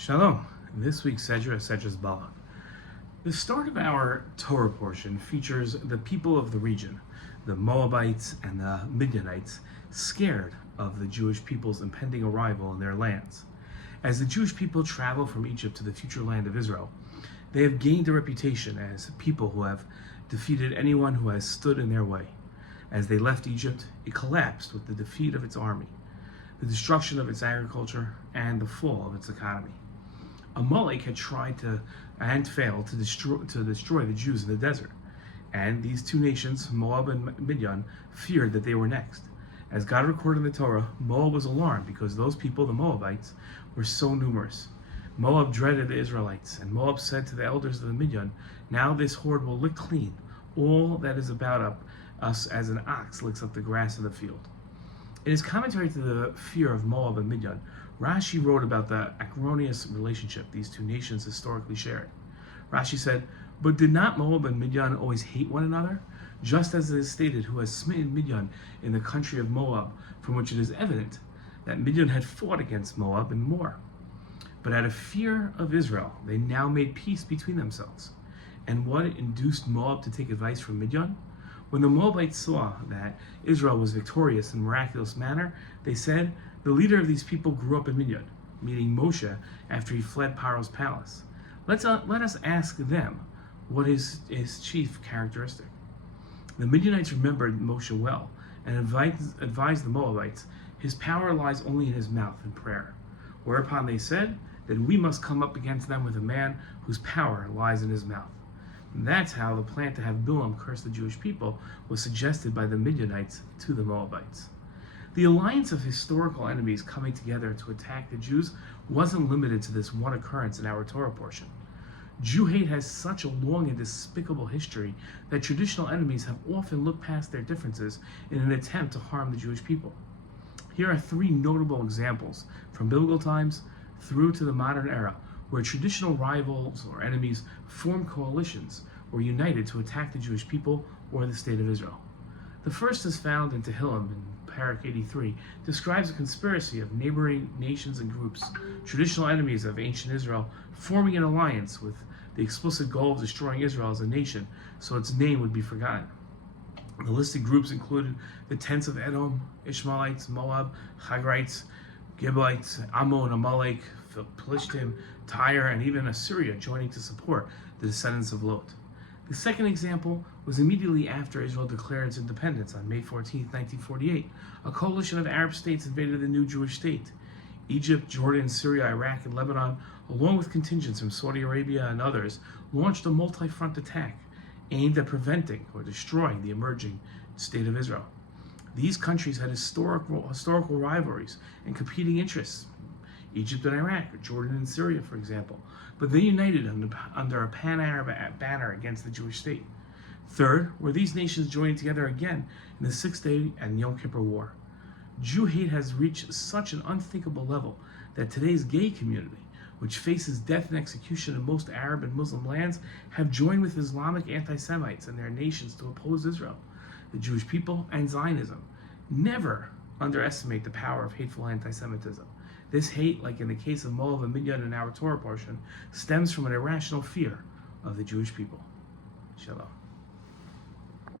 Shalom. This week's Sedra's Balak. The start of our Torah portion features the people of the region, the Moabites and the Midianites, scared of the Jewish people's impending arrival in their lands. As the Jewish people travel from Egypt to the future land of Israel, they have gained a reputation as people who have defeated anyone who has stood in their way. As they left Egypt, it collapsed with the defeat of its army, the destruction of its agriculture, and the fall of its economy. Amalek had tried to and failed to destroy the Jews in the desert, and these two nations, Moab and Midian, feared that they were next. As God recorded in the Torah, Moab was alarmed because those people, the Moabites, were so numerous. Moab dreaded the Israelites, and Moab said to the elders of the Midian, "Now this horde will lick clean all that is about us as an ox licks up the grass of the field." In his commentary to the fear of Moab and Midian, Rashi wrote about the acrimonious relationship these two nations historically shared. Rashi said, "But did not Moab and Midian always hate one another? Just as it is stated, who has smitten Midian in the country of Moab, from which it is evident that Midian had fought against Moab in war. But out of fear of Israel, they now made peace between themselves. And what induced Moab to take advice from Midian? When the Moabites saw that Israel was victorious in a miraculous manner, they said, 'The leader of these people grew up in Midian,' meaning Moshe after he fled Paro's palace. Let us ask them what is his chief characteristic." The Midianites remembered Moshe well and advised the Moabites, "His power lies only in his mouth and prayer." Whereupon they said that we must come up against them with a man whose power lies in his mouth. And that's how the plan to have Bilam curse the Jewish people was suggested by the Midianites to the Moabites. The alliance of historical enemies coming together to attack the Jews wasn't limited to this one occurrence in our Torah portion. Jew hate has such a long and despicable history that traditional enemies have often looked past their differences in an attempt to harm the Jewish people. Here are three notable examples from biblical times through to the modern era where traditional rivals or enemies formed coalitions or united to attack the Jewish people or the state of Israel. The first is found in Tehillim in Parak 83, describes a conspiracy of neighboring nations and groups, traditional enemies of ancient Israel, forming an alliance with the explicit goal of destroying Israel as a nation so its name would be forgotten. The listed groups included the tents of Edom, Ishmaelites, Moab, Hagrites, Gibeonites, Ammon, Amalek, Philistine, Tyre, and even Assyria joining to support the descendants of Lot. The second example was immediately after Israel declared its independence on May 14, 1948. A coalition of Arab states invaded the new Jewish state. Egypt, Jordan, Syria, Iraq, and Lebanon, along with contingents from Saudi Arabia and others, launched a multi-front attack aimed at preventing or destroying the emerging state of Israel. These countries had historical rivalries and competing interests. Egypt and Iraq, or Jordan and Syria, for example, but they united under a pan-Arab banner against the Jewish state. Third, were these nations joining together again in the Six-Day and Yom Kippur War. Jew hate has reached such an unthinkable level that today's gay community, which faces death and execution in most Arab and Muslim lands, have joined with Islamic anti-Semites and their nations to oppose Israel, the Jewish people, and Zionism. Never underestimate the power of hateful antisemitism. This hate, like in the case of Moab and Midian in our Torah portion, stems from an irrational fear of the Jewish people. Shalom.